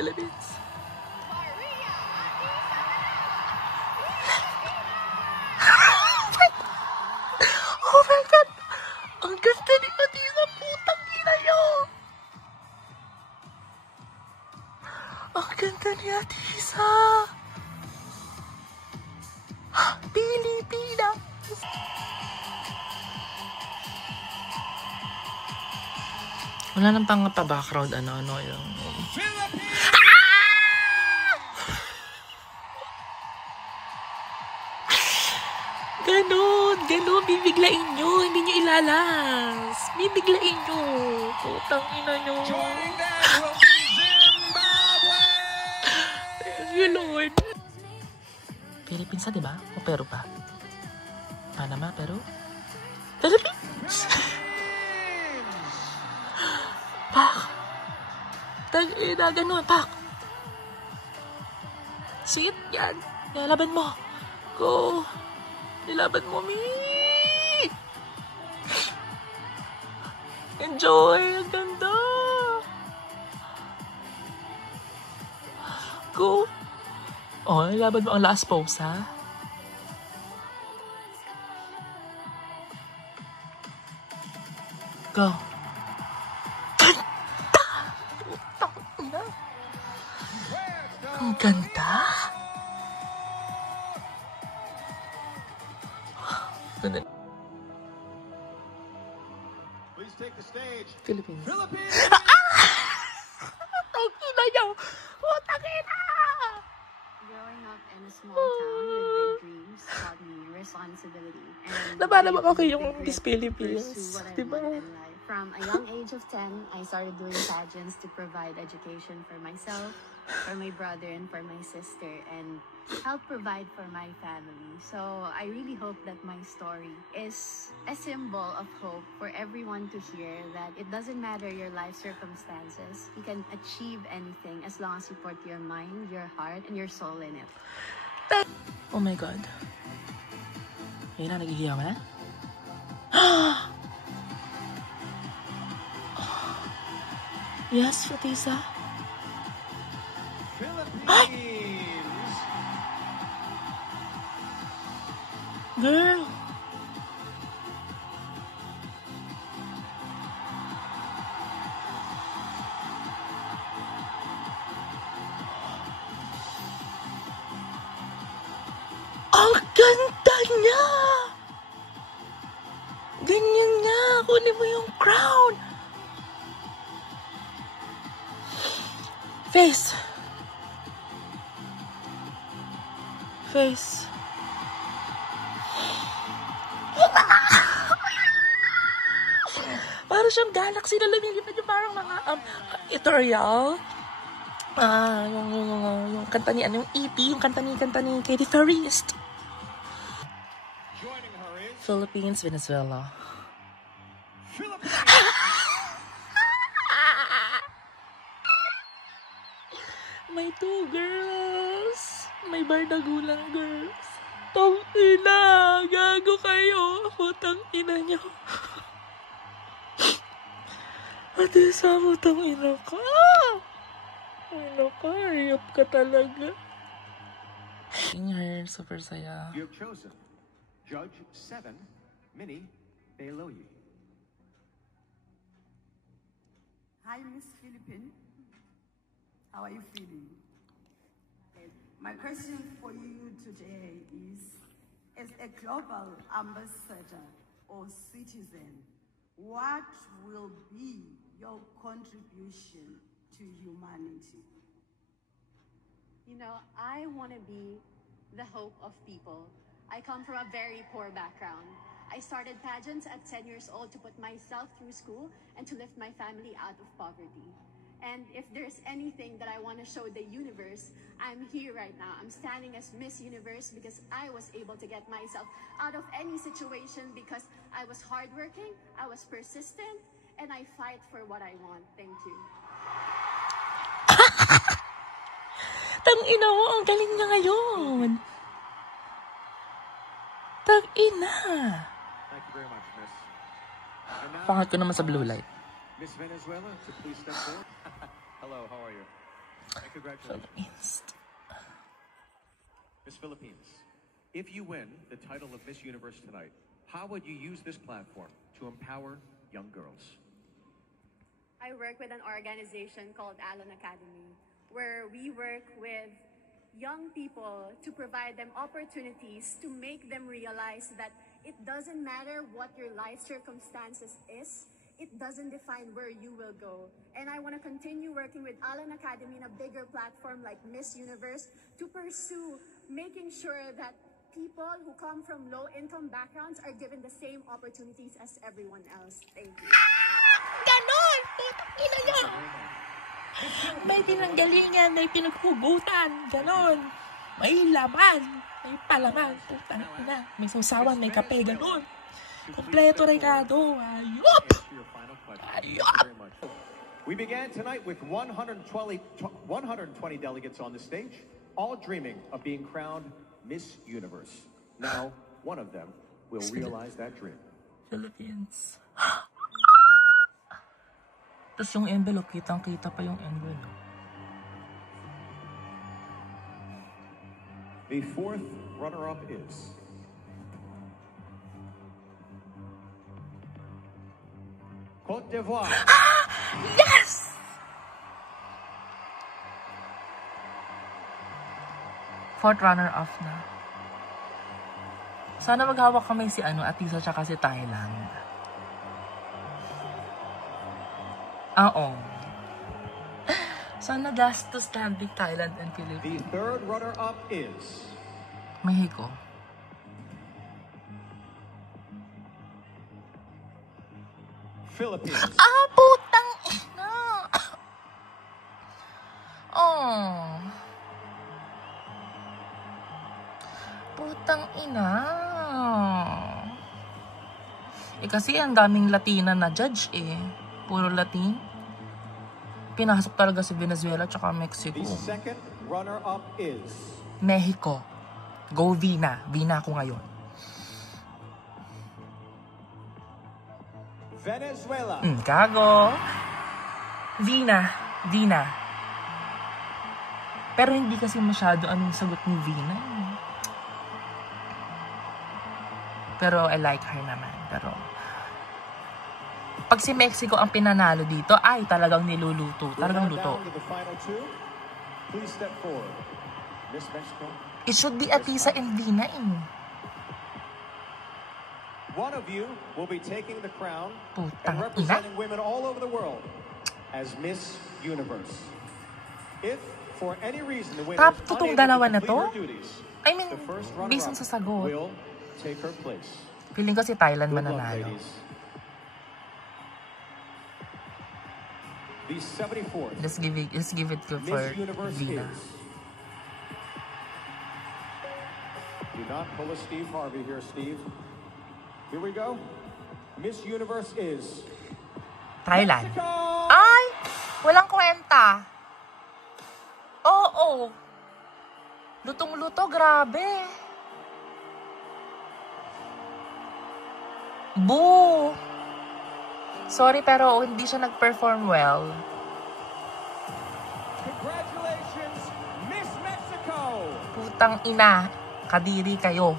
Philippines. Oh my God! Ang ganda ni Atisa, putang ina nyo! Ang ganda ni Atisa! Pilipinas! Wala nang pang pa-background, ano yung... Ganon, bibiglain nyo, hindi nyo ilalas. Bibiglain nyo. Putang ina nyo. Thank you, Lord. Philippines na, diba? O Peru pa? Panama, Peru? Philippines! Pak! Tag-ina, ganon, pak! Sit, yan. Laban mo. Go. Nilaban mo, mi! Enjoy! Ang ganda! Go! Oh, nilaban mo ang last pose, ha? Go! Ganda! Putang ina! Ang ganda! Please take the stage. Philippines. Philippines! Tangina nyo! Tangina! Growing up in a small town with big dreams taught me responsibility and Naman ako yung grit Miss to Philippines. pursue what I Diba? want in life. From a young age of 10, I started doing pageants to provide education for myself, for my brother, and for my sister, and help provide for my family. So I really hope that my story is a symbol of hope for everyone to hear that it doesn't matter your life circumstances. You can achieve anything as long as you put your mind, your heart, and your soul in it. Oh my God. Ayun na, nagihiyaw na? Yes, Atisa. Philippines! Girl. Ang ganda niya! Ganyan nga. Kunin mo yung crown. Face. Face. Parang siyang galaxy na lumilipad yung parang mga ethereal. Yung kanta ni, yung EP, yung kanta ni Katy Perry. Joining her is Philippines, Venezuela. Philippines! May 2 girls. May bardagulang girls. Tang ina, gago kayo. Putang ina nyo. Ate, samo tang ina ka. Ina ka, riyap ka talaga. In her, super saya. You have chosen Judge 7, Minnie Beloyi. Hi, Miss Philippine. How are you feeling? My question for you today is, as a global ambassador or citizen, what will be your contribution to humanity? You know, I want to be the hope of people. I come from a very poor background. I started pageants at 10 years old to put myself through school and to lift my family out of poverty. And if there's anything that I want to show the universe, I'm here right now. I'm standing as Miss Universe because I was able to get myself out of any situation because I was hardworking, I was persistent, and I fight for what I want. Thank you. Tang ina mo, ang galing niya ngayon. Tang ina. Thank you very much, Miss. And now, Pangat ko naman sa blue light. Miss Venezuela, so please step forward. Hello, how are you? Congratulations. Philippines. Miss Philippines, if you win the title of Miss Universe tonight, how would you use this platform to empower young girls? I work with an organization called Alon Academy, where we work with young people to provide them opportunities to make them realize that it doesn't matter what your life circumstances is, it doesn't define where you will go. And I want to continue working with Alon Academy in a bigger platform like Miss Universe to pursue making sure that people who come from low-income backgrounds are given the same opportunities as everyone else. Thank you. Ganon! Putang ina niya! May pinanggalingan, may pinaghugutan. Ganon. May laman. May palaman. Putang ina. May sausawan, may kape. Ganon. Kompleto regado. Ayop! Ayop! We began tonight with 120 delegates on the stage, all dreaming of being crowned Miss Universe. Now, one of them will realize that dream. Philippines. Tapos yung envelope, kitang-kita pa yung envelope. The fourth runner-up is Côte d'Ivoire. Yes! Fourth runner-up na. Sana maghawak kami si Atisa tsaka si Thailand. Oo. Sana last to standing Thailand and The Philippines. third runner-up is Mexico. Philippines. Putang ina! Oh. Putang ina. Kasi ang daming Latina na judge Puro Latin. Pinasok talaga si Venezuela tsaka Mexico. The second runner-up is Mexico. Go Vina. Vina ako ngayon. Venezuela. Gago. Vina. Vina. Pero hindi kasi masyado anong sagot ni Vina. Pero I like her naman. Pero pag si Mexico ang pinanalo dito, ay talagang niluluto. Talagang luto. Please step forward. Miss Mexico. It should be Atisa and Vina One of you will be taking the crown and Putang ina. representing women all over the world as Miss Universe. If for any reason the winner Tap is to tong unable dalawa to na complete to? her duties, I mean, the first based runner-up sa sagot. will take her place. Feeling ko si Thailand Good luck, mananalo. ladies. The 74th Let's give it to for Miss Universe Vina. is. Do not pull a Steve Harvey here, Steve. Here we go. Miss Universe is Thailand. Mexico! Ay! Walang kwenta. Oo. Lutong-luto, grabe. Boo! Sorry pero hindi siya nag-perform well. Congratulations, Miss Mexico! Putang ina. Kadiri kayo.